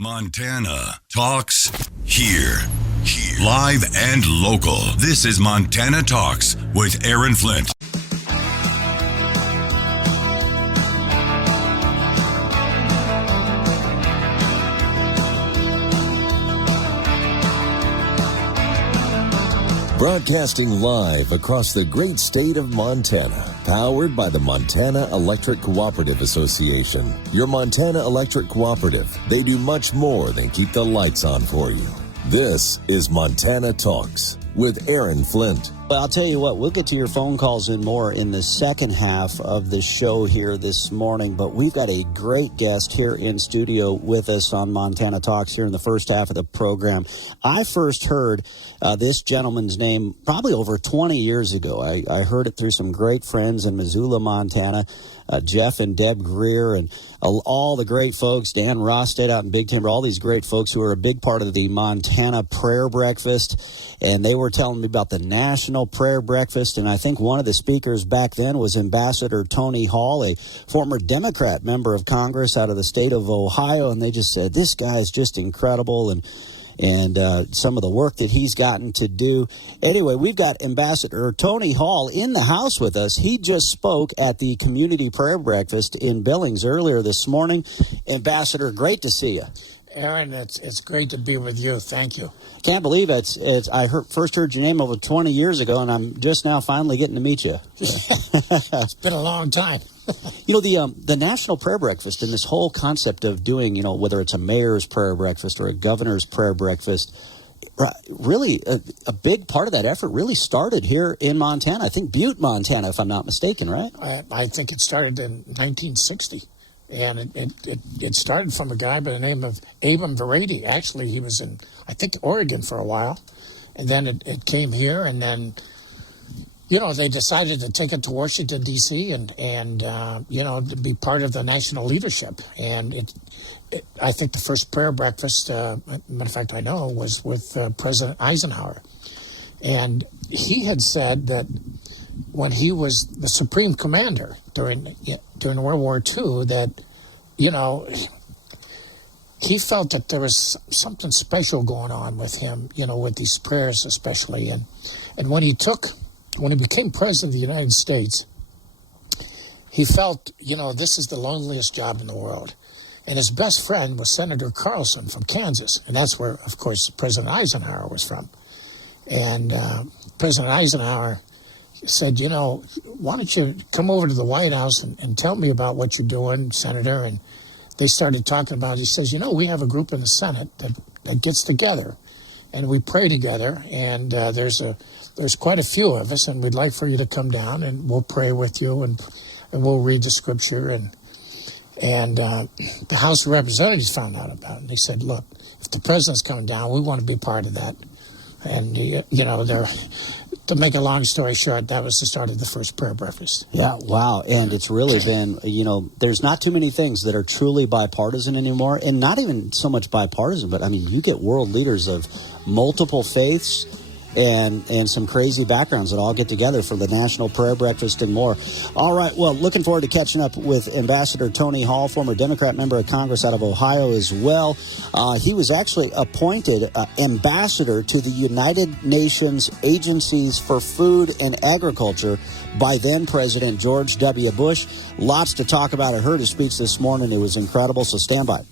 Montana Talks here. Live and local. This is Montana Talks with Aaron Flint. Broadcasting live across the great state of Montana, powered by the Montana Electric Cooperative Association. Your Montana Electric Cooperative, they do much more than keep the lights on for you. This is Montana Talks with Aaron Flint. Well, I'll tell you what, we'll get to your phone calls and more in the second half of the show here this morning, but we've got a great guest here in studio with us on Montana Talks here in the first half of the program. I first heard this gentleman's name probably over 20 years ago. I heard it through some great friends in Missoula, Montana, Jeff and Deb Greer, and all the great folks, Dan Rosted out in Big Timber, all these great folks who are a big part of the Montana Prayer Breakfast. And they were telling me about the National Prayer Breakfast, and I think one of the speakers back then was Ambassador Tony Hall, a former Democrat member of Congress out of the state of Ohio, and they just said, this guy is just incredible, and some of the work that he's gotten to do. Anyway, we've got Ambassador Tony Hall in the house with us. He just spoke at the Community Prayer Breakfast in Billings earlier this morning. Ambassador, great to see you. Aaron, it's great to be with you. Thank you. Can't believe it. I first heard your name over 20 years ago, and I'm just now finally getting to meet you. It's been a long time. You know, the National Prayer Breakfast and this whole concept of doing, you know, whether it's a mayor's prayer breakfast or a governor's prayer breakfast, really a big part of that effort really started here in Montana. I think Butte, Montana, if I'm not mistaken, right? I think it started in 1960. And it started from a guy by the name of Abram Verady. Actually, he was in, I think, Oregon for a while. And then it came here, and then, you know, they decided to take it to Washington, D.C. and you know, to be part of the national leadership. And I think the first prayer breakfast, matter of fact, I know, was with President Eisenhower. And he had said that when he was the Supreme Commander during World War II, that, you know, he felt that there was something special going on with him, you know, with these prayers especially. And when he became President of the United States, he felt, you know, this is the loneliest job in the world. And his best friend was Senator Carlson from Kansas. And that's where, of course, President Eisenhower was from. And President Eisenhower said, you know, why don't you come over to the White House and tell me about what you're doing, Senator? And they started talking about it. He says, you know, we have a group in the Senate that gets together, and we pray together, and there's quite a few of us, and we'd like for you to come down, and we'll pray with you, and we'll read the scripture. And the House of Representatives found out about it, and they said, look, if the president's coming down, we want to be part of that. And, you know, to make a long story short, that was the start of the first prayer breakfast. Yeah, wow. And it's really been, you know, there's not too many things that are truly bipartisan anymore, and not even so much bipartisan, but, I mean, you get world leaders of multiple faiths and some crazy backgrounds that all get together for the National Prayer Breakfast and more. All right, well, looking forward to catching up with Ambassador Tony Hall, former Democrat member of Congress out of Ohio as well. He was actually appointed ambassador to the United Nations Agencies for Food and Agriculture by then President George W. Bush. Lots to talk about. I heard his speech this morning. It was incredible, so stand by.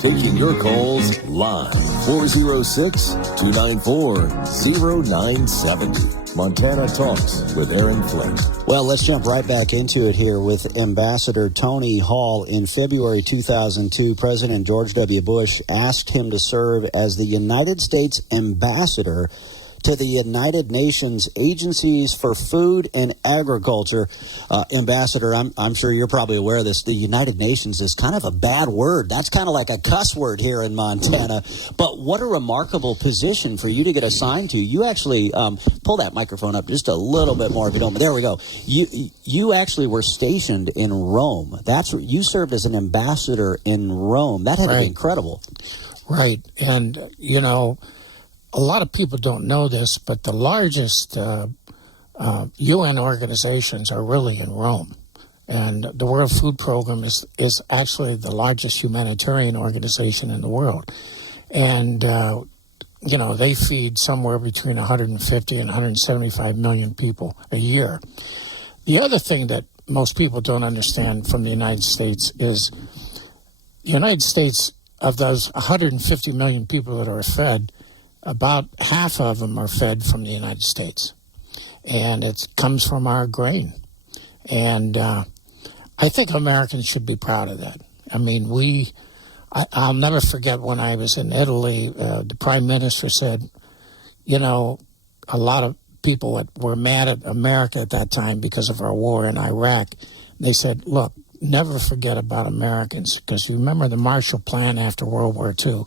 Taking your calls live, 406-294-0970. Montana Talks with Aaron Flint. Well, let's jump right back into it here with Ambassador Tony Hall. In February 2002, President George W. Bush asked him to serve as the United States ambassador to the United Nations Agencies for Food and Agriculture. Ambassador, I'm sure you're probably aware of this. The United Nations is kind of a bad word. That's kind of like a cuss word here in Montana. But what a remarkable position for you to get assigned to. You actually, pull that microphone up just a little bit more if you don't. There we go. You actually were stationed in Rome. You served as an ambassador in Rome. That had to be incredible. Right. And, you know, a lot of people don't know this, but the largest UN organizations are really in Rome. And the World Food Program is actually the largest humanitarian organization in the world. And, they feed somewhere between 150 and 175 million people a year. The other thing that most people don't understand from the United States is the United States, of those 150 million people that are fed, about half of them are fed from the United States. And it comes from our grain. And I think Americans should be proud of that. I mean, I'll never forget when I was in Italy, the Prime Minister said, a lot of people were mad at America at that time because of our war in Iraq. They said, look, never forget about Americans, because you remember the Marshall Plan after World War II.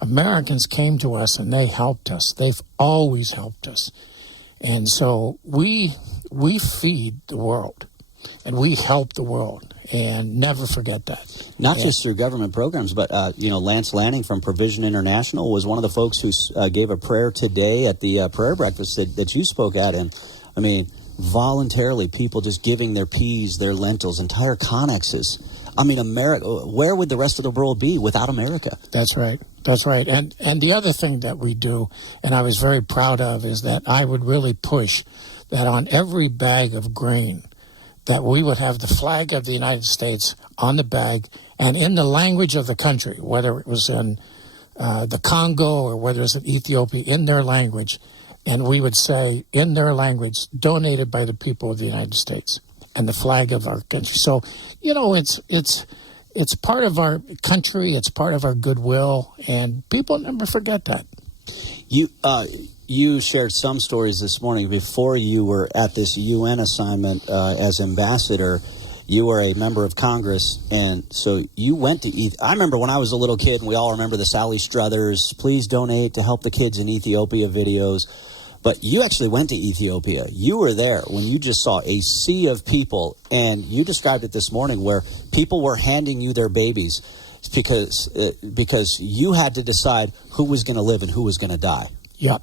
Americans came to us and they helped us. They've always helped us. And so we feed the world and we help the world, and never forget that. Not just through government programs, but, Lance Lanning from Provision International was one of the folks who gave a prayer today at the prayer breakfast that you spoke at. And, I mean, voluntarily, people just giving their peas, their lentils, entire connexes. I mean, America, where would the rest of the world be without America? That's right. That's right. And the other thing that we do, and I was very proud of, is that I would really push that on every bag of grain, that we would have the flag of the United States on the bag and in the language of the country, whether it was in the Congo or whether it was in Ethiopia, in their language. And we would say, in their language, donated by the people of the United States, and the flag of our country. So, it's part of our country, it's part of our goodwill, and people never forget that. You shared some stories this morning before you were at this UN assignment as ambassador. You were a member of Congress, and so you went to I remember when I was a little kid, and we all remember the Sally Struthers, please donate to help the kids in Ethiopia videos. But you actually went to Ethiopia. You were there when you just saw a sea of people, and you described it this morning where people were handing you their babies because you had to decide who was going to live and who was going to die. Yep.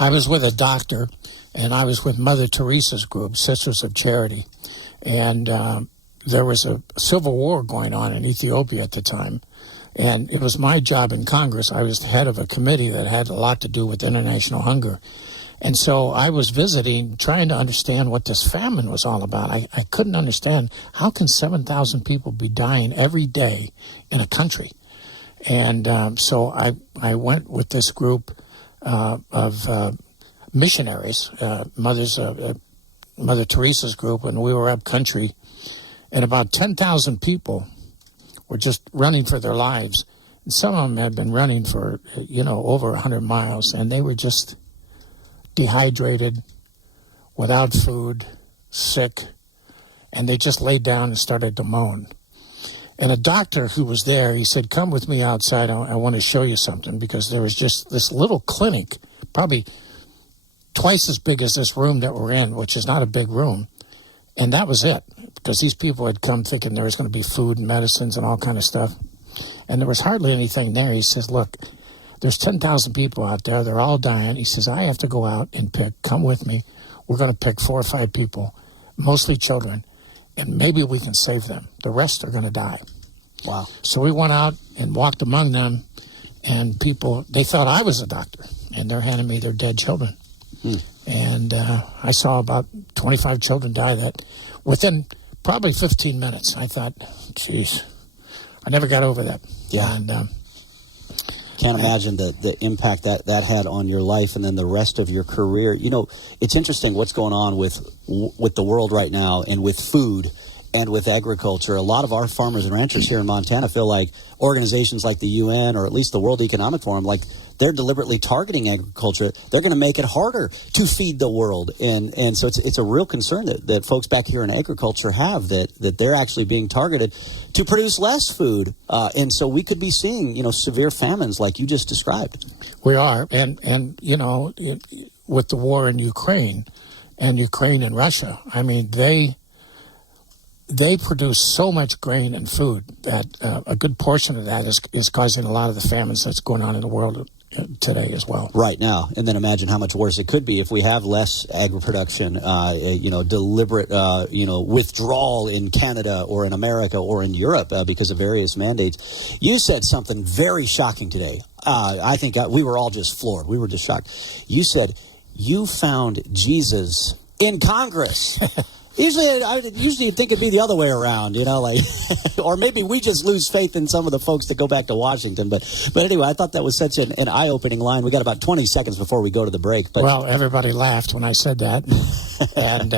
I was with a doctor, and I was with Mother Teresa's group, Sisters of Charity. And there was a civil war going on in Ethiopia at the time. And it was my job in Congress. I was the head of a committee that had a lot to do with international hunger. And so I was visiting, trying to understand what this famine was all about. I couldn't understand, how can 7,000 people be dying every day in a country? And so I went with this group of missionaries, Mother Teresa's group, and we were up country, and about 10,000 people were just running for their lives. And some of them had been running for, over 100 miles, and they were just dehydrated, without food, sick, and they just laid down and started to moan. And a doctor who was there, he said, come with me outside, I want to show you something, because there was just this little clinic, probably twice as big as this room that we're in, which is not a big room, and that was it, because these people had come thinking there was going to be food and medicines and all kind of stuff, and there was hardly anything there. He says, look, there's 10,000 people out there. They're all dying. He says, I have to go out and come with me. We're going to pick 4 or 5 people, mostly children, and maybe we can save them. The rest are going to die. Wow. So we went out and walked among them, and people, they thought I was a doctor, and they're handing me their dead children. And I saw about 25 children die that within probably 15 minutes. I thought, geez, I never got over that. Yeah. And can't imagine the impact that had on your life and then the rest of your career. It's interesting what's going on with the world right now and with food and with agriculture. A lot of our farmers and ranchers here in Montana feel like organizations like the UN or at least the World Economic Forum, like they're deliberately targeting agriculture. They're going to make it harder to feed the world. And so it's a real concern that folks back here in agriculture have, that they're actually being targeted to produce less food. And so we could be seeing, severe famines like you just described. We are. And with the war in Ukraine and Russia, I mean, they produce so much grain and food that a good portion of that is causing a lot of the famines that's going on in the world today as well. Right now, and then imagine how much worse it could be if we have less agri-production, deliberate, withdrawal in Canada or in America or in Europe because of various mandates. You said something very shocking today. I think we were all just floored. We were just shocked. You said you found Jesus in Congress. Usually you'd think it'd be the other way around, or maybe we just lose faith in some of the folks that go back to Washington. But anyway, I thought that was such an eye-opening line. We got about 20 seconds before we go to the break. But well, everybody laughed when I said that, and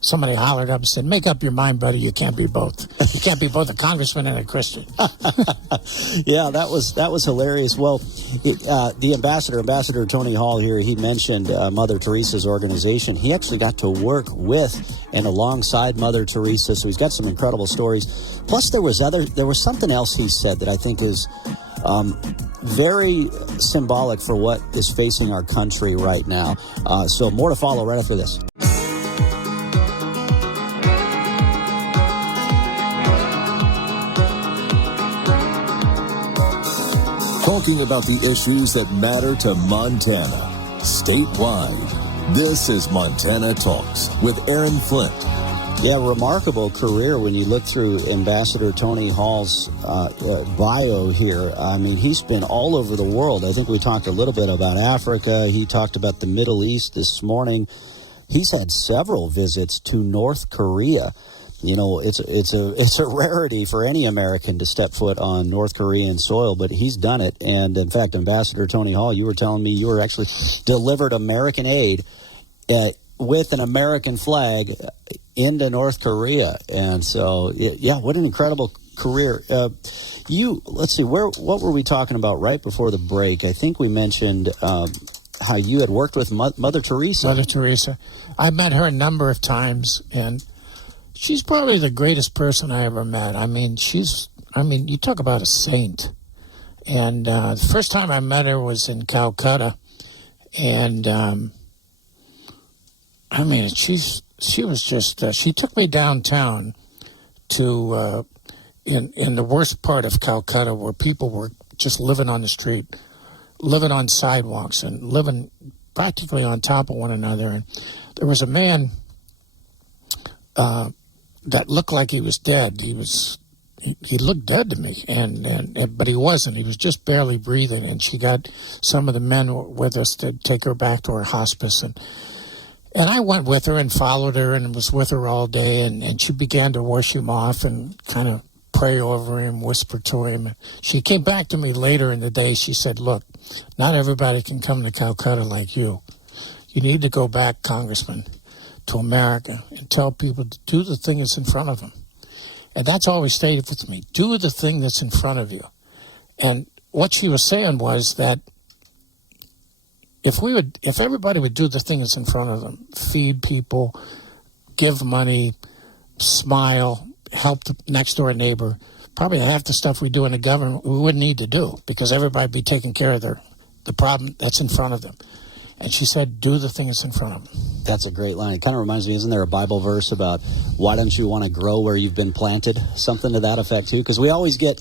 somebody hollered up and said, "Make up your mind, buddy. You can't be both. You can't be both a congressman and a Christian." Yeah, that was hilarious. Well, the Ambassador Tony Hall here, he mentioned Mother Teresa's organization. He actually got to work with and alongside Mother Teresa, so he's got some incredible stories. Plus, there was something else he said that I think is very symbolic for what is facing our country right now. So more to follow right after this. Talking about the issues that matter to Montana, statewide. This is Montana Talks with Aaron Flint. Yeah, remarkable career when you look through Ambassador Tony Hall's bio here. I mean, he's been all over the world. I think we talked a little bit about Africa. He talked about the Middle East this morning. He's had several visits to North Korea. It's a rarity for any American to step foot on North Korean soil, but he's done it. And in fact, Ambassador Tony Hall, you were telling me you were actually delivered American aid with an American flag into North Korea. And so, yeah, what an incredible career. Let's see, what were we talking about right before the break? I think we mentioned how you had worked with Mother Teresa. Mother Teresa. I met her a number of times, and she's probably the greatest person I ever met. I mean, you talk about a saint. And the first time I met her was in Calcutta. And, she was just, she took me downtown to, in the worst part of Calcutta where people were just living on the street, living on sidewalks and living practically on top of one another. And there was a man, that looked like he was dead. He looked dead to me, but he wasn't. He was just barely breathing. And she got some of the men with us to take her back to her hospice, and I went with her and followed her and was with her all day. And she began to wash him off and kind of pray over him, whisper to him. And she came back to me later in the day. She said, "Look, not everybody can come to Calcutta like you. You need to go back, Congressman, to America and tell people to do the thing that's in front of them." And that's always stayed with me. Do the thing that's in front of you. And what she was saying was that if everybody would do the thing that's in front of them, feed people, give money, smile, help the next door neighbor, probably half the stuff we do in the government we wouldn't need to do because everybody would be taking care of the problem that's in front of them. And she said, do the thing that's in front of them. That's a great line. It kind of reminds me, isn't there a Bible verse about why don't you want to grow where you've been planted? Something to that effect, too. Because we always get,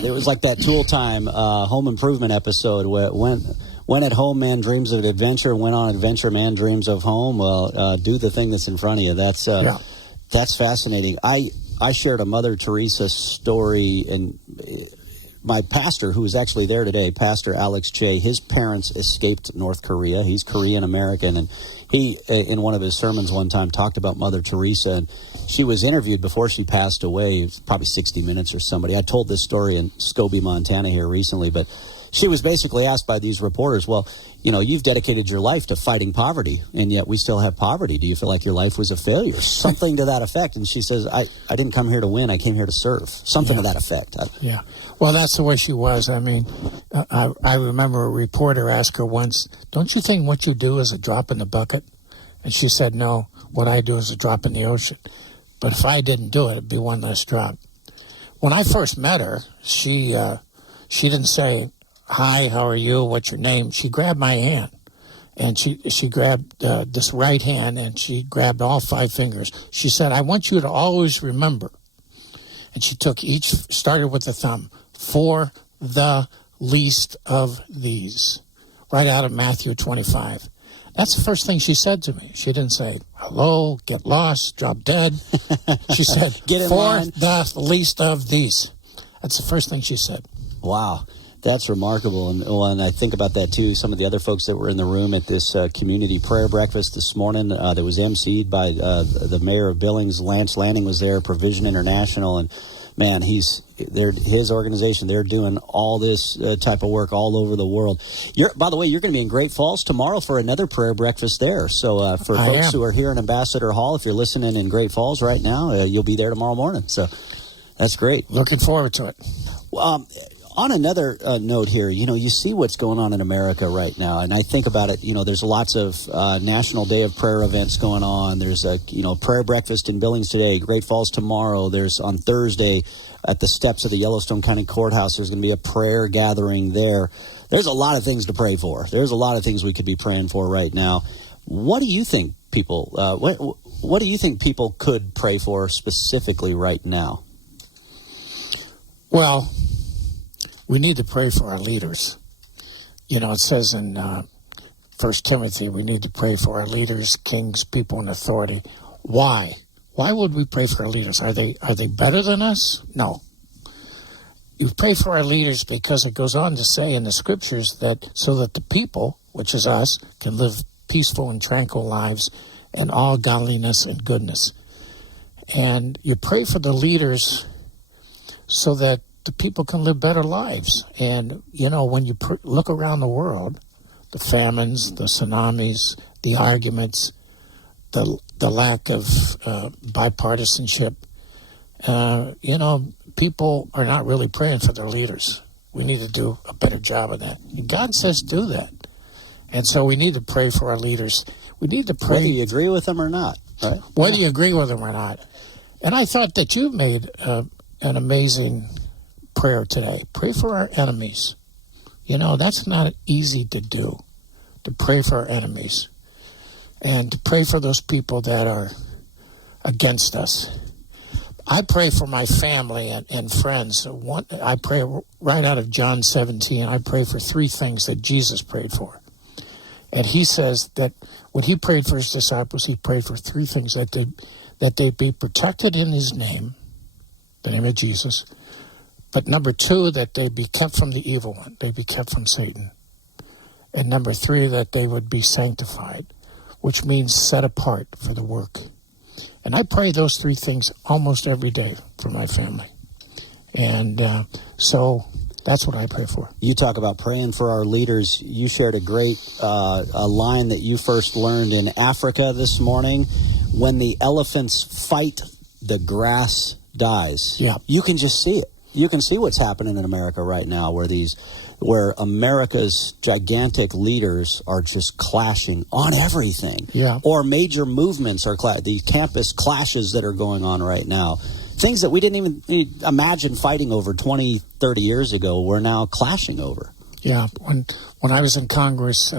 there was like that Tool Time home improvement episode where when at home man dreams of adventure, when on adventure man dreams of home. Well, do the thing that's in front of you. That's fascinating. I shared a Mother Teresa story, and my pastor, who was actually there today, Pastor Alex Che, his parents escaped North Korea. He's Korean-American, and he, in one of his sermons one time, talked about Mother Teresa, and she was interviewed before she passed away. It was probably 60 Minutes or somebody. I told this story in Scobie, Montana here recently, but she was basically asked by these reporters, well, you've dedicated your life to fighting poverty, and yet we still have poverty. Do you feel like your life was a failure? Something to that effect. And she says, I didn't come here to win. I came here to serve. Something to that effect. Yeah. Well, that's the way she was. I mean, I remember a reporter asked her once, don't you think what you do is a drop in the bucket? And she said, no, what I do is a drop in the ocean. But if I didn't do it, it'd be one less drop. When I first met her, she didn't say, hi, how are you? What's your name? She grabbed my hand, and she grabbed this right hand, and she grabbed all 5 fingers. She said, I want you to always remember. And she took started with the thumb, for the least of these. Right out of Matthew 25. That's the first thing she said to me. She didn't say, hello, get lost, drop dead. She said, Get in for line. the least of these. That's the first thing she said. Wow. That's remarkable. And I think about that, too. Some of the other folks that were in the room at this community prayer breakfast this morning that was emceed by the mayor of Billings. Lance Lanning was there, Provision International. And, man, his organization, they're doing all this type of work all over the world. By the way, you're going to be in Great Falls tomorrow for another prayer breakfast there. So for folks who are here in Ambassador Hall, if you're listening in Great Falls right now, you'll be there tomorrow morning. So that's great. Looking forward to it. On another note here, you see what's going on in America right now, and I think about it. There's lots of National Day of Prayer events going on. There's a prayer breakfast in Billings today, Great Falls tomorrow. There's on Thursday at the steps of the Yellowstone County Courthouse. There's going to be a prayer gathering there. There's a lot of things to pray for. There's a lot of things we could be praying for right now. What do you think people? What do you think people could pray for specifically right now? Well, we need to pray for our leaders. It says in 1 Timothy, we need to pray for our leaders, kings, people in authority. Why? Why would we pray for our leaders? Are they better than us? No. You pray for our leaders because it goes on to say in the scriptures that so that the people, which is us, can live peaceful and tranquil lives in all godliness and goodness. And you pray for the leaders so that the people can live better lives. And, when you look around the world, the famines, the tsunamis, the arguments, the lack of bipartisanship, people are not really praying for their leaders. We need to do a better job of that. And God says do that. And so we need to pray for our leaders. We need to pray. Whether you agree with them or not. Right? Whether you agree with them or not. And I thought that you made an amazing prayer today. Pray for our enemies. That's not easy to do, to pray for our enemies and to pray for those people that are against us. I pray for my family and friends. I pray right out of John 17. I pray for three things that Jesus prayed for. And he says that when he prayed for his disciples, he prayed for three things: that they be protected in his name, the name of Jesus. But number two, that they be kept from the evil one. They be kept from Satan. And number three, that they would be sanctified, which means set apart for the work. And I pray those three things almost every day for my family. And so that's what I pray for. You talk about praying for our leaders. You shared a great a line that you first learned in Africa this morning. When the elephants fight, the grass dies. Yeah. You can just see it. You can see what's happening in America right now, where America's gigantic leaders are just clashing on everything. Yeah. Or major movements are these campus clashes that are going on right now. Things that we didn't even imagine fighting over 20, 30 years ago, we're now clashing over. Yeah. When I was in Congress,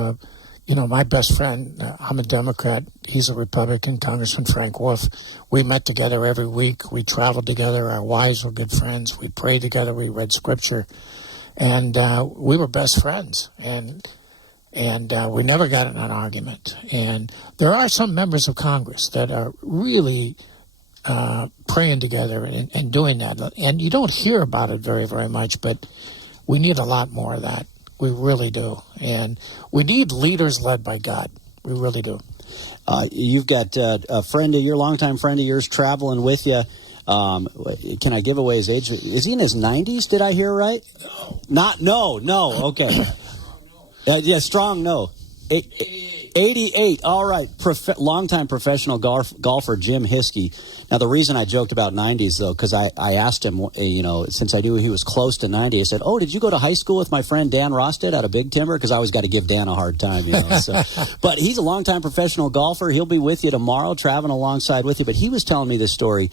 my best friend, I'm a Democrat, he's a Republican, Congressman Frank Wolf. We met together every week. We traveled together. Our wives were good friends. We prayed together. We read scripture. And we were best friends. And we never got in an argument. And there are some members of Congress that are really praying together and doing that. And you don't hear about it very, very much, but we need a lot more of that. We really do. And we need leaders led by God. We really do. You've got a friend of your, longtime friend of yours, traveling with you. Can I give away his age? Is he in his 90s? Did I hear right? No. No. Okay. Yeah, strong no. 88. All right. Longtime professional golfer Jim Hiskey. Now, the reason I joked about 90s, though, because I asked him, since I knew he was close to 90, I said, oh, did you go to high school with my friend Dan Rosted out of Big Timber? Because I always got to give Dan a hard time, So. But he's a longtime professional golfer. He'll be with you tomorrow, traveling alongside with you. But he was telling me this story.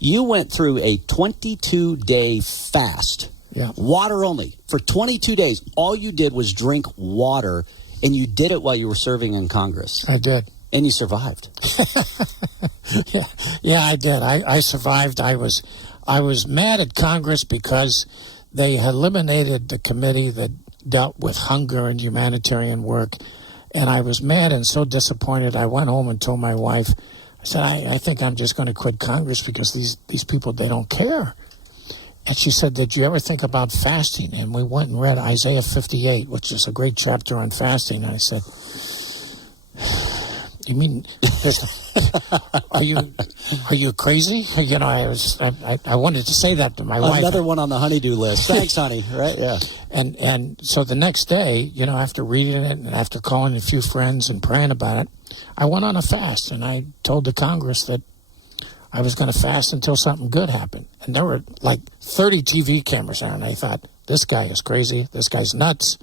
You went through a 22-day fast, water only, for 22 days. All you did was drink water, and you did it while you were serving in Congress. I did. And you survived. Yeah, I did. I survived. I was mad at Congress because they eliminated the committee that dealt with hunger and humanitarian work. And I was mad and so disappointed. I went home and told my wife, I said, I think I'm just going to quit Congress because these people, they don't care. And she said, did you ever think about fasting? And we went and read Isaiah 58, which is a great chapter on fasting. And I said, you mean, are you crazy? You know, I wanted to say that to my wife. Another one on the honeydew list. Thanks, honey. Right? Yeah. And so the next day, you know, after reading it and after calling a few friends and praying about it, I went on a fast, and I told the Congress that I was going to fast until something good happened. And there were like 30 TV cameras on, and I thought, this guy is crazy. This guy's nuts.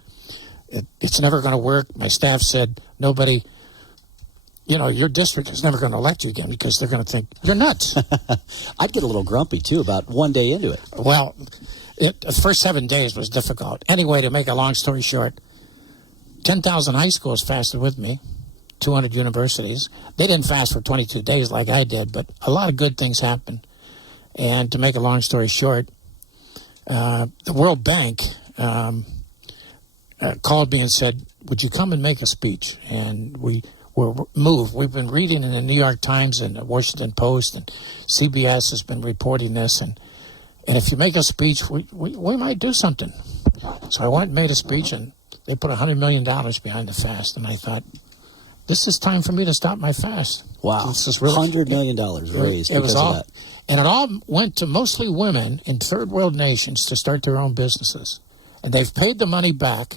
It's never going to work. My staff said, nobody, you know, your district is never going to elect you again because they're going to think you're nuts. I'd get a little grumpy, too, about one day into it. Well, the first 7 days was difficult. Anyway, to make a long story short, 10,000 high schools fasted with me, 200 universities. They didn't fast for 22 days like I did, but a lot of good things happened. And to make a long story short, the World Bank called me and said, would you come and make a speech? And we were moved. We've been reading in the New York Times and the Washington Post, and CBS has been reporting this. And if you make a speech, we might do something. So I went and made a speech, and they put $100 million behind the fast. And I thought, this is time for me to stop my fast. Wow. This is really, $100 million raised. It was all, and it all went to mostly women in third world nations to start their own businesses. And they've paid the money back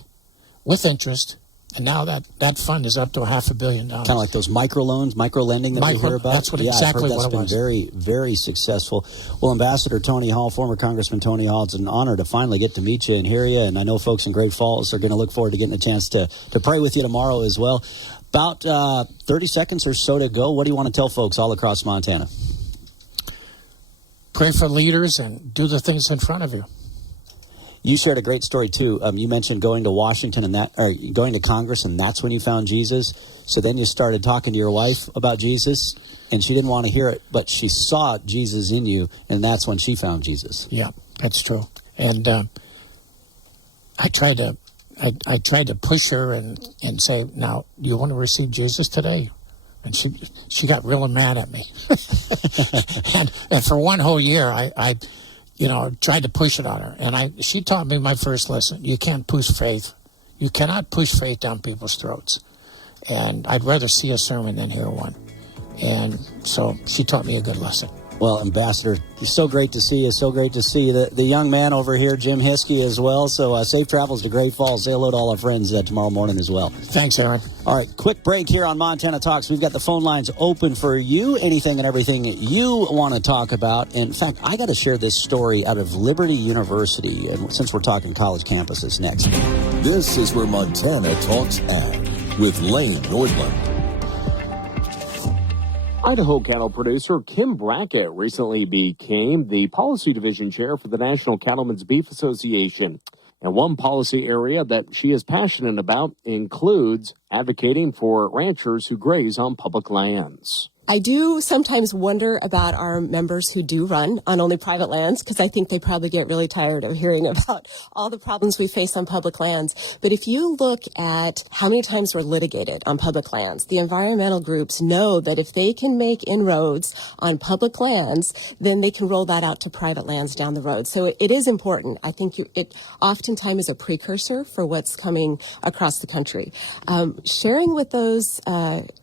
with interest. And now that fund is up to $500 million. Kind of like those microloans, micro-lending that we hear about. That's exactly what it was. That's been very, very successful. Well, Ambassador Tony Hall, former Congressman Tony Hall, it's an honor to finally get to meet you and hear you. And I know folks in Great Falls are going to look forward to getting a chance to pray with you tomorrow as well. About 30 seconds or so to go. What do you want to tell folks all across Montana? Pray for leaders and do the things in front of you. You shared a great story, too. You mentioned going to Washington or going to Congress, and that's when you found Jesus. So then you started talking to your wife about Jesus, and she didn't want to hear it, but she saw Jesus in you, and that's when she found Jesus. Yeah, that's true. And I tried to push her and say, now, do you want to receive Jesus today? And she got really mad at me. and for one whole year, I tried to push it on her. And she taught me my first lesson. You can't push faith. You cannot push faith down people's throats. And I'd rather see a sermon than hear one. And so she taught me a good lesson. Well, Ambassador, it's so great to see you. So great to see the young man over here, Jim Hiskey, as well. So safe travels to Great Falls. Say hello to all our friends tomorrow morning as well. Thanks, Aaron. All right, quick break here on Montana Talks. We've got the phone lines open for you, anything and everything you want to talk about. In fact, I got to share this story out of Liberty University, and since we're talking college campuses next. This is where Montana Talks Ag with Lane Nordlund. Idaho cattle producer Kim Brackett recently became the policy division chair for the National Cattlemen's Beef Association. And one policy area that she is passionate about includes advocating for ranchers who graze on public lands. I do sometimes wonder about our members who do run on only private lands, because I think they probably get really tired of hearing about all the problems we face on public lands. But if you look at how many times we're litigated on public lands, the environmental groups know that if they can make inroads on public lands, then they can roll that out to private lands down the road. So it is important. I think it oftentimes is a precursor for what's coming across the country. Sharing with those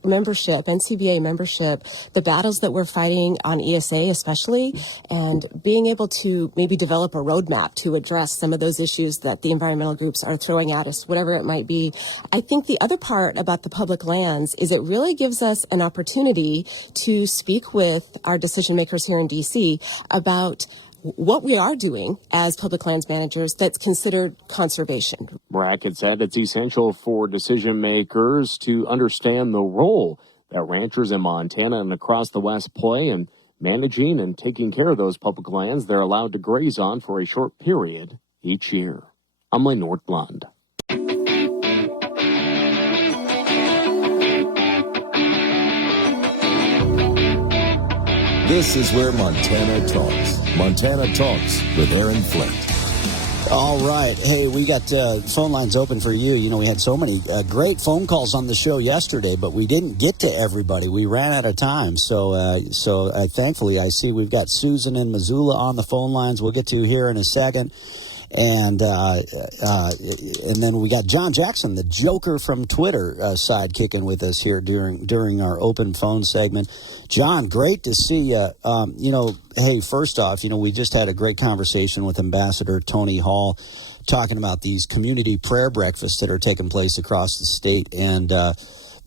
membership, NCBA membership, the battles that we're fighting on ESA especially, and being able to maybe develop a roadmap to address some of those issues that the environmental groups are throwing at us, whatever it might be. I think the other part about the public lands is it really gives us an opportunity to speak with our decision makers here in D.C. about what we are doing as public lands managers that's considered conservation. Brackett said it's essential for decision makers to understand the role that ranchers in Montana and across the West play in managing and taking care of those public lands they're allowed to graze on for a short period each year. I'm Lane Nordlund. This is where Montana Talks. Montana Talks with Aaron Flint. All right. Hey, we got phone lines open for you. You know, we had so many great phone calls on the show yesterday, but we didn't get to everybody. We ran out of time. So thankfully, I see we've got Susan in Missoula on the phone lines. We'll get to you here in a second. And then we got John Jackson, the Joker from Twitter, sidekicking with us here during our open phone segment. John, great to see you. Hey, first off, we just had a great conversation with Ambassador Tony Hall talking about these community prayer breakfasts that are taking place across the state. And,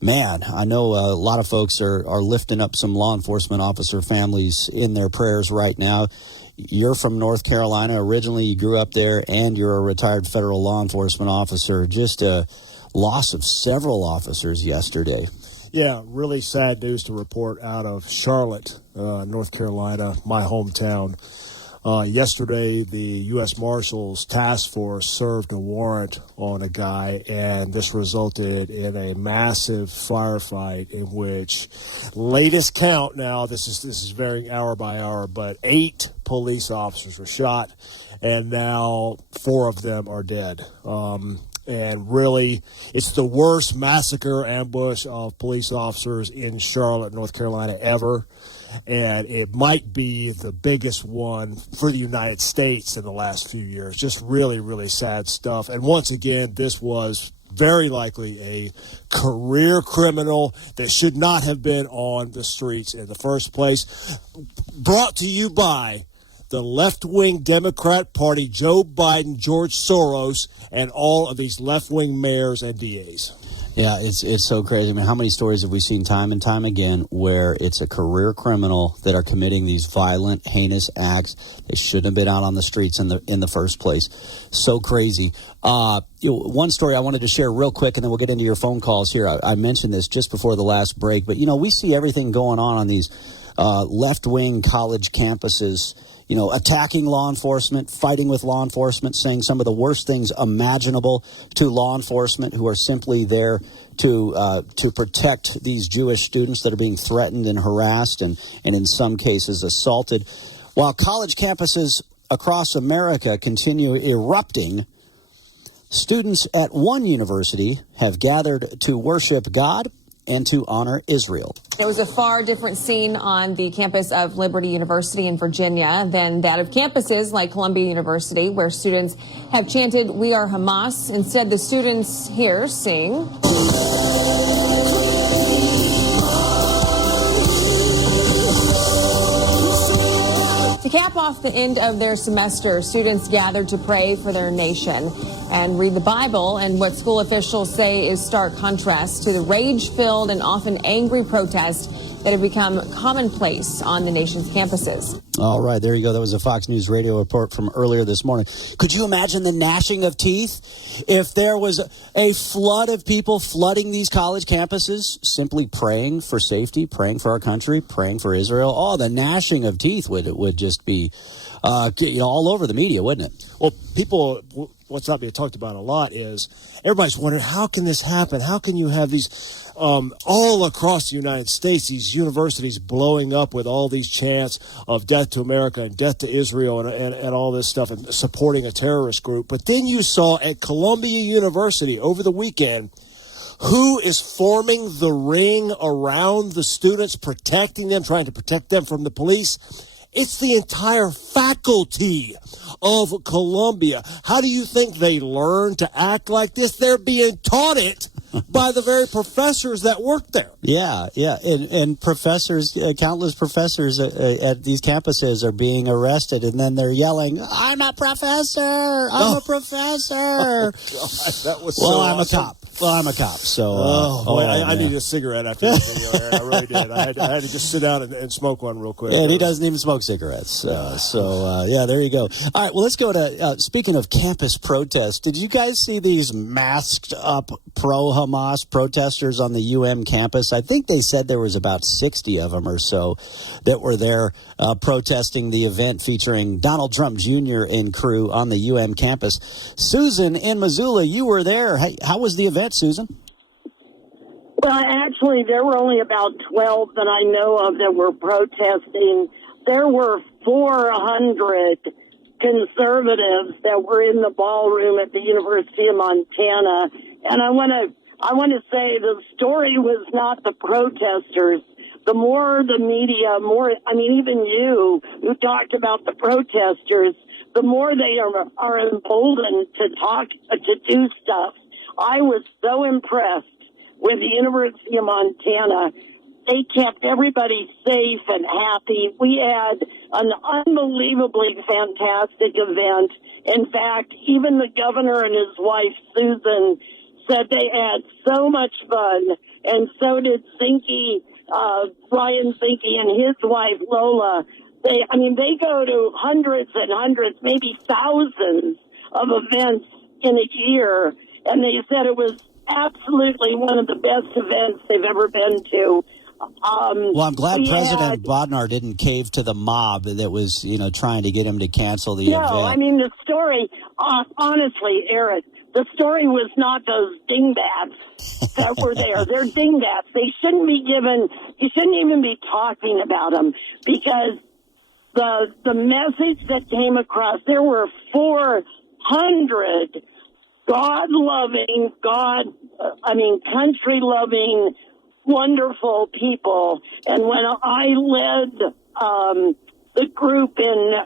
man, I know a lot of folks are lifting up some law enforcement officer families in their prayers right now. You're from North Carolina. Originally, you grew up there, and you're a retired federal law enforcement officer. Just a loss of several officers yesterday. Yeah, really sad news to report out of Charlotte, North Carolina, my hometown. Yesterday, the U.S. Marshals Task Force served a warrant on a guy, and this resulted in a massive firefight in which, latest count now, this is varying hour by hour, but 8 police officers were shot, and now 4 of them are dead. And really, it's the worst massacre ambush of police officers in Charlotte, North Carolina ever. And it might be the biggest one for the United States in the last few years. Just really, really sad stuff. And once again, this was very likely a career criminal that should not have been on the streets in the first place. Brought to you by the left-wing Democrat Party, Joe Biden, George Soros, and all of these left-wing mayors and DAs. Yeah, it's so crazy. I mean, how many stories have we seen time and time again where it's a career criminal that are committing these violent, heinous acts? They shouldn't have been out on the streets in the first place. So crazy. One story I wanted to share real quick, and then we'll get into your phone calls here. I mentioned this just before the last break, but we see everything going on these left-wing college campuses. Attacking law enforcement, fighting with law enforcement, saying some of the worst things imaginable to law enforcement who are simply there to protect these Jewish students that are being threatened and harassed and in some cases assaulted. While college campuses across America continue erupting, students at one university have gathered to worship God and to honor Israel. It was a far different scene on the campus of Liberty University in Virginia than that of campuses like Columbia University, where students have chanted, "We are Hamas." Instead, the students here sing. To cap off the end of their semester, students gathered to pray for their nation and read the Bible in what school officials say is stark contrast to the rage-filled and often angry protests that have become commonplace on the nation's campuses. All right, there you go. That was a Fox News radio report from earlier this morning. Could you imagine the gnashing of teeth if there was a flood of people flooding these college campuses, simply praying for safety, praying for our country, praying for Israel? Oh, the gnashing of teeth would just be all over the media, wouldn't it? Well, people, what's not being talked about a lot is everybody's wondering, how can this happen? How can you have these all across the United States, these universities blowing up with all these chants of death to America and death to Israel and all this stuff and supporting a terrorist group? But then you saw at Columbia University over the weekend who is forming the ring around the students, protecting them, trying to protect them from the police. It's the entire faculty of Columbia. How do you think they learn to act like this? They're being taught it by the very professors that work there. Yeah. And professors, countless professors at these campuses are being arrested, and then they're yelling, "I'm a professor! I'm a professor!" Oh, God, that was well, so I'm awesome. a cop. Well, I'm a cop, so... I needed a cigarette after that video, Aaron. I really did. I had to just sit down and smoke one real quick. And he doesn't even smoke cigarettes. Yeah, there you go. All right, well, let's go to... speaking of campus protests, did you guys see these masked-up pro-Hamas protesters on the UM campus? I think they said there was about 60 of them or so that were there protesting the event featuring Donald Trump Jr. and crew on the UM campus. Susan in Missoula, you were there. Hey, how was the event, Susan? Well, actually, there were only about 12 that I know of that were protesting. There were 400 conservatives that were in the ballroom at the University of Montana. And I want to say the story was not the protesters. The more the media, even you who talked about the protesters, the more they are emboldened to talk, to do stuff. I was so impressed with the University of Montana. They kept everybody safe and happy. We had an unbelievably fantastic event. In fact, even the governor and his wife, Susan, said they had so much fun, and so did Ryan Zinke and his wife, Lola. They go to hundreds and hundreds, maybe thousands of events in a year, and they said it was absolutely one of the best events they've ever been to. Well, I'm glad President Bodnar didn't cave to the mob that was, trying to get him to cancel the event. No, the story, honestly, Eric, the story was not those dingbats that were there. They're dingbats. They shouldn't be given, you shouldn't even be talking about them, because the message that came across, there were 400 God-loving, country-loving, wonderful people. And when I led the group in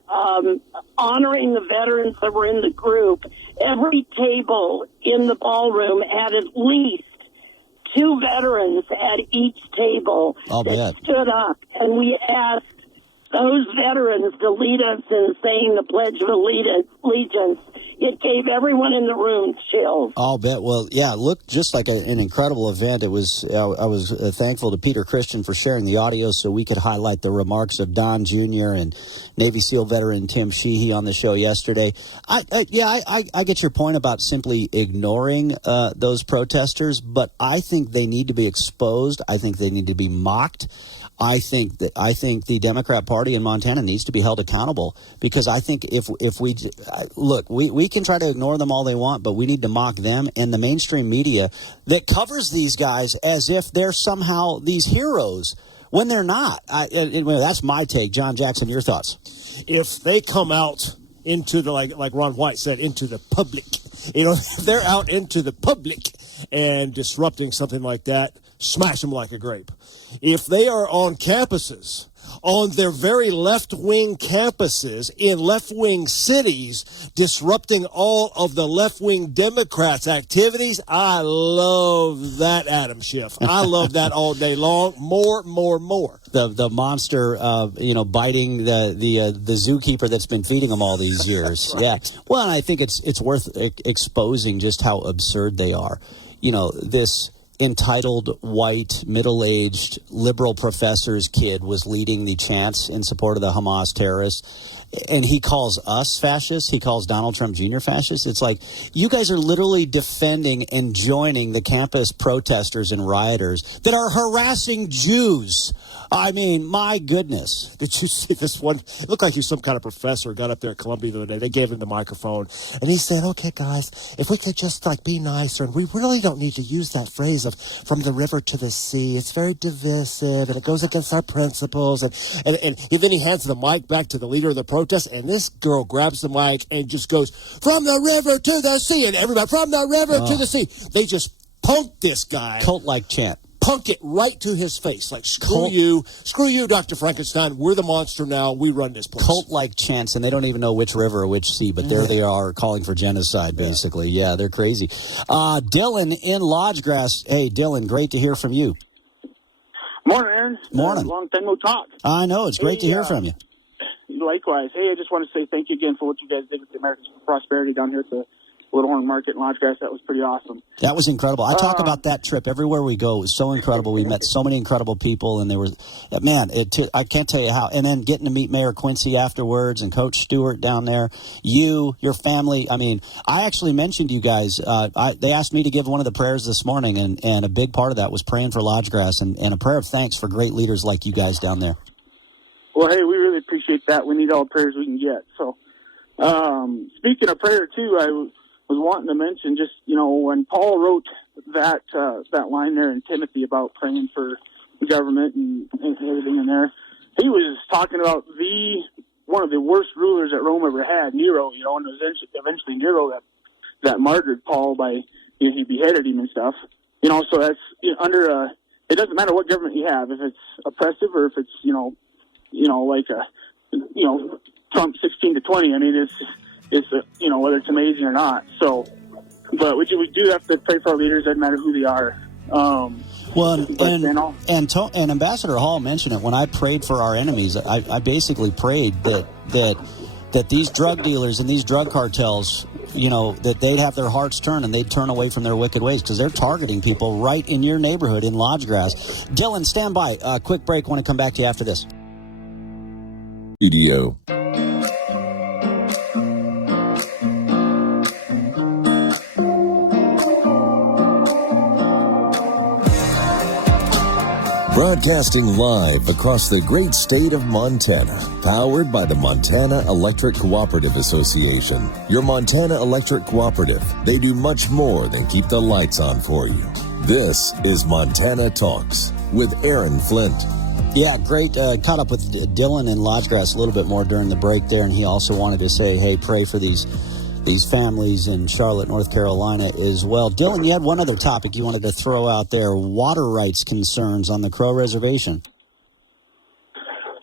honoring the veterans that were in the group, every table in the ballroom had at least 2 veterans at each table that stood up, and we asked those veterans to lead us in saying the Pledge of Allegiance. It gave everyone in the room chills. I'll bet. Well, yeah, it looked just like an incredible event. It was. I was thankful to Peter Christian for sharing the audio so we could highlight the remarks of Don Jr. and Navy SEAL veteran Tim Sheehy on the show yesterday. I get your point about simply ignoring those protesters, but I think they need to be exposed. I think they need to be mocked. I think the Democrat Party in Montana needs to be held accountable, because I think if we can try to ignore them all they want, but we need to mock them and the mainstream media that covers these guys as if they're somehow these heroes when they're not. That's my take. John Jackson, your thoughts? If they come out into the, like Ron White said, into the public, if they're out into the public and disrupting something like that, smash them like a grape. If they are on campuses, on their very left-wing campuses in left-wing cities, disrupting all of the left-wing Democrats' activities, I love that, Adam Schiff. I love that all day long. More. The monster, biting the zookeeper that's been feeding them all these years. Right. Yeah. Well, and I think it's worth exposing just how absurd they are. This entitled, white, middle-aged, liberal professor's kid was leading the chants in support of the Hamas terrorists, and he calls us fascists. He calls Donald Trump Jr. fascist. It's like, you guys are literally defending and joining the campus protesters and rioters that are harassing Jews. I mean, my goodness. Did you see this one? It looked like he was some kind of professor, got up there at Columbia the other day. They gave him the microphone, and he said, okay, guys, if we could just, be nicer, and we really don't need to use that phrase of from the river to the sea. It's very divisive, and it goes against our principles. And then he hands the mic back to the leader of the protest, and this girl grabs the mic and just goes, from the river to the sea, and everybody, from the river to the sea. They just punked this guy. Cult-like chant. Punked it right to his face. Like, screw you, Dr. Frankenstein. We're the monster now. We run this place. Cult-like chants, and they don't even know which river or which sea, but there they are calling for genocide, basically. Yeah, they're crazy. Dylan in Lodgegrass. Hey, Dylan, great to hear from you. Morning, Aaron. Morning. Long time no talk. I know. It's great to hear from you. Likewise. Hey, I just want to say thank you again for what you guys did with the Americans for Prosperity down here at the Little Horn Market in Lodgegrass. That was pretty awesome. That was incredible. I talk about that trip everywhere we go. It was so incredible. We met so many incredible people, and there was, I can't tell you how. And then getting to meet Mayor Quincy afterwards and Coach Stewart down there, your family. I mean, I actually mentioned you guys. They asked me to give one of the prayers this morning, and a big part of that was praying for Lodgegrass and a prayer of thanks for great leaders like you guys down there. Well, hey, we really appreciate that. We need all the prayers we can get. So, speaking of prayer, too, I was wanting to mention just, when Paul wrote that line there in Timothy about praying for the government and everything in there, he was talking about one of the worst rulers that Rome ever had, Nero, you know, and it was eventually Nero that martyred Paul by, you know, he beheaded him and stuff. You know, so that's, you know, it doesn't matter what government you have, if it's oppressive or if it's, you know, like Trump 16 to 20. I mean, it's you know, whether it's amazing or not. So, but we do have to pray for our leaders. Doesn't matter who they are. And Ambassador Hall mentioned it. When I prayed for our enemies, I basically prayed that these drug dealers and these drug cartels, you know, that they'd have their hearts turn and they'd turn away from their wicked ways, because they're targeting people right in your neighborhood in Lodgegrass. Dylan, stand by. Quick break. Want to come back to you after this. EDO. Broadcasting live across the great state of Montana, powered by the Montana Electric Cooperative Association. Your Montana Electric Cooperative, they do much more than keep the lights on for you. This is Montana Talks with Aaron Flint. Yeah, great. Caught up with Dylan in Lodgegrass a little bit more during the break there, and he also wanted to say, hey, pray for these families in Charlotte, North Carolina as well. Dylan, you had one other topic you wanted to throw out there, water rights concerns on the Crow Reservation.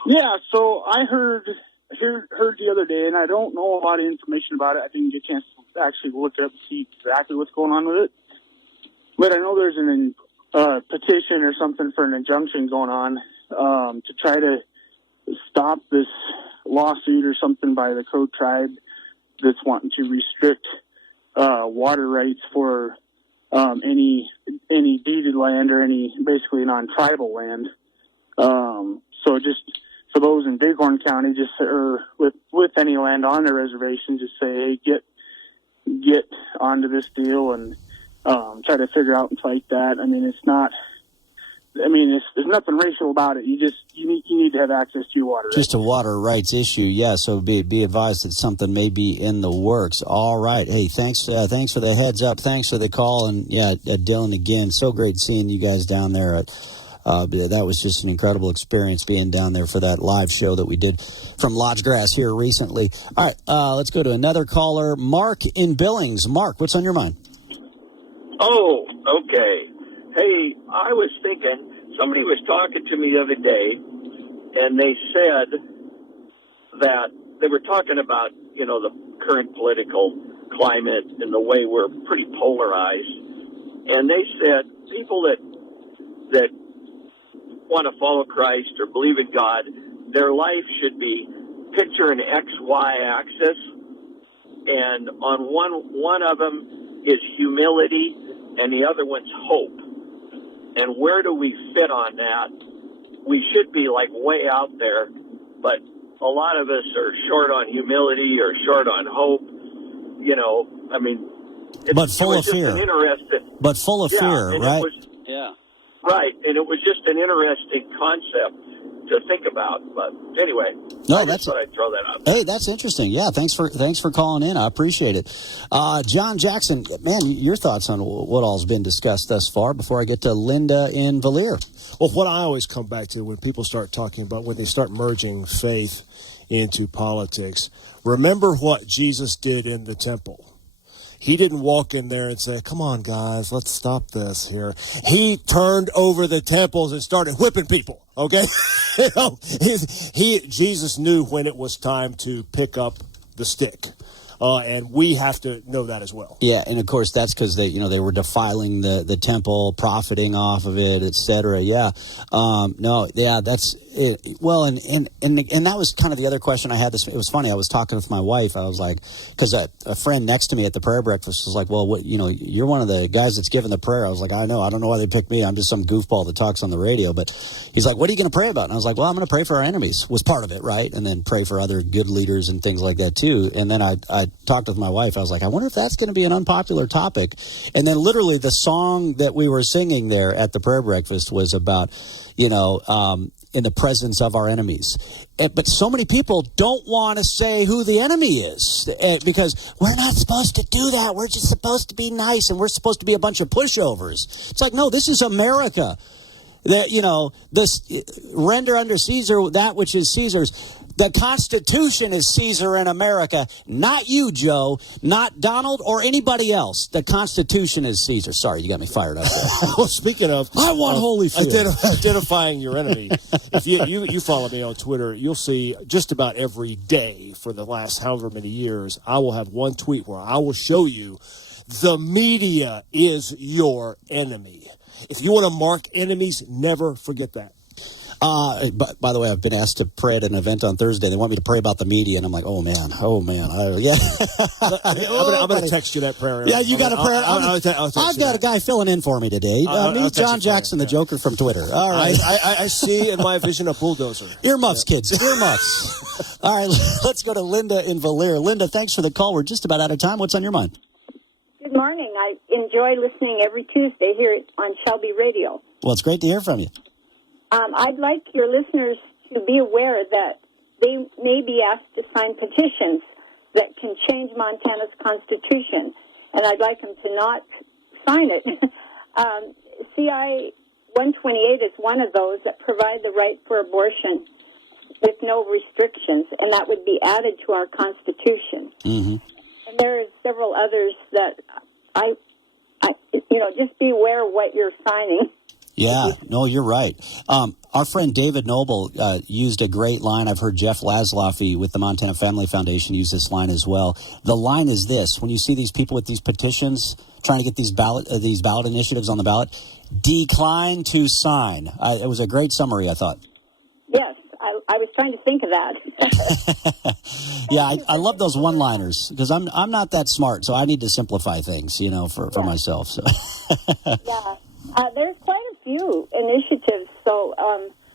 Yeah, so I heard the other day, and I don't know a lot of information about it. I didn't get a chance to actually look it up and see exactly what's going on with it. But I know there's an petition or something for an injunction going on to try to stop this lawsuit or something by the Crow tribe that's wanting to restrict water rights for any deeded land or any basically non-tribal land. So just for those in Bighorn County, just or with any land on their reservation, just say, hey, get onto this deal and try to figure out and fight that. I mean, it's not. I mean, there's nothing racial about it. You need to have access to your water. Just a water rights issue, yeah. So be advised that something may be in the works. All right. Hey, thanks for the heads up. Thanks for the call, and yeah, Dylan, again, so great seeing you guys down there. That was just an incredible experience being down there for that live show that we did from Lodgegrass here recently. All right, let's go to another caller, Mark in Billings. Mark, what's on your mind? Oh, okay. Hey, I was thinking, somebody was talking to me the other day, and they said that they were talking about, you know, the current political climate and the way we're pretty polarized. And they said people that want to follow Christ or believe in God, their life should be picture an XY axis, and on one of them is humility, and the other one's hope. And where do we fit on that? We should be like way out there, but a lot of us are short on humility or short on hope. You know, I mean, but full of fear. But full of fear, right? Right, and it was just an interesting concept to think about. But anyway, I thought I'd throw that out. Hey, that's interesting. Yeah, thanks for calling in. I appreciate it. John Jackson, man, your thoughts on what all's been discussed thus far before I get to Linda in Valier. Well, what I always come back to when people start talking about when they start merging faith into politics, remember what Jesus did in the temple. He didn't walk in there and say, come on, guys, let's stop this here. He turned over the temples and started whipping people, okay? You know, Jesus knew when it was time to pick up the stick. And we have to know that as well. Yeah, and of course that's because they were defiling the temple, profiting off of it, etc. Yeah, that's it. Well, and that was kind of the other question I had. It was funny. I was talking with my wife. I was like, because a friend next to me at the prayer breakfast was like, well, you're one of the guys that's giving the prayer. I was like, I know. I don't know why they picked me. I'm just some goofball that talks on the radio. But he's like, what are you going to pray about? And I was like, well, I'm going to pray for our enemies. Was part of it, right? And then pray for other good leaders and things like that too. And then I talked with my wife. I was like, I wonder if that's going to be an unpopular topic. And then literally the song that we were singing there at the prayer breakfast was about, in the presence of our enemies. But so many people don't want to say who the enemy is because we're not supposed to do that. We're just supposed to be nice and we're supposed to be a bunch of pushovers. It's like, no, this is America. This render unto Caesar that which is Caesar's. The Constitution is Caesar in America, not you, Joe, not Donald or anybody else. The Constitution is Caesar. Sorry, you got me fired up there. Well, speaking of, I want Holyfield. Identifying your enemy. If you follow me on Twitter, you'll see just about every day for the last however many years, I will have one tweet where I will show you the media is your enemy. If you want to mark enemies, never forget that. By the way, I've been asked to pray at an event on Thursday. They want me to pray about the media, and I'm like, oh man. Yeah. I'm going to text you that prayer. Yeah, you got a prayer. I'll text I've got a guy filling in for me today. Meet John Jackson, the Joker from Twitter. All right. I see in my vision a bulldozer. Earmuffs, kids. Earmuffs. All right, let's go to Linda in Valier. Linda, thanks for the call. We're just about out of time. What's on your mind? Good morning. I enjoy listening every Tuesday here on Shelby Radio. Well, it's great to hear from you. I'd like your listeners to be aware that they may be asked to sign petitions that can change Montana's constitution, and I'd like them to not sign it. CI 128 is one of those that provide the right for abortion with no restrictions, and that would be added to our constitution. Mm-hmm. And there are several others that I just be aware of what you're signing. Yeah, no, you're right. Our friend David Noble used a great line. I've heard Jeff Laszloffy with the Montana Family Foundation use this line as well. The line is this: when you see these people with these petitions trying to get these ballot initiatives on the ballot, decline to sign. It was a great summary, I thought. Yes, I was trying to think of that. Yeah, I love those one-liners because I'm not that smart, so I need to simplify things, for myself. So. Yeah. There's quite a few initiatives, so...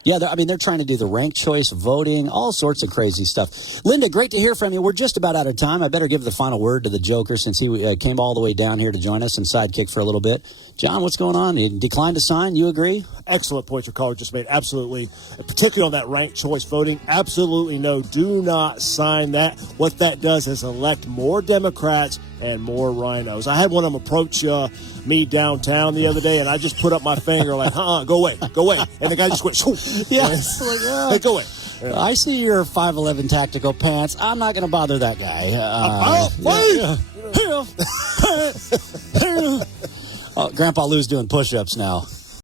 Yeah, they're trying to do the ranked choice voting, all sorts of crazy stuff. Linda, great to hear from you. We're just about out of time. I better give the final word to the Joker since he came all the way down here to join us and sidekick for a little bit. John, what's going on? He declined to sign. You agree? Excellent point your caller just made. Absolutely. Particularly on that ranked choice voting. Absolutely no. Do not sign that. What that does is elect more Democrats and more rhinos. I had one of them approach me downtown the other day, and I just put up my finger like, go away. And the guy just went, yeah. Hey, go away. Yeah. I see your 5'11" tactical pants. I'm not going to bother that guy. Grandpa Lou's doing push-ups now.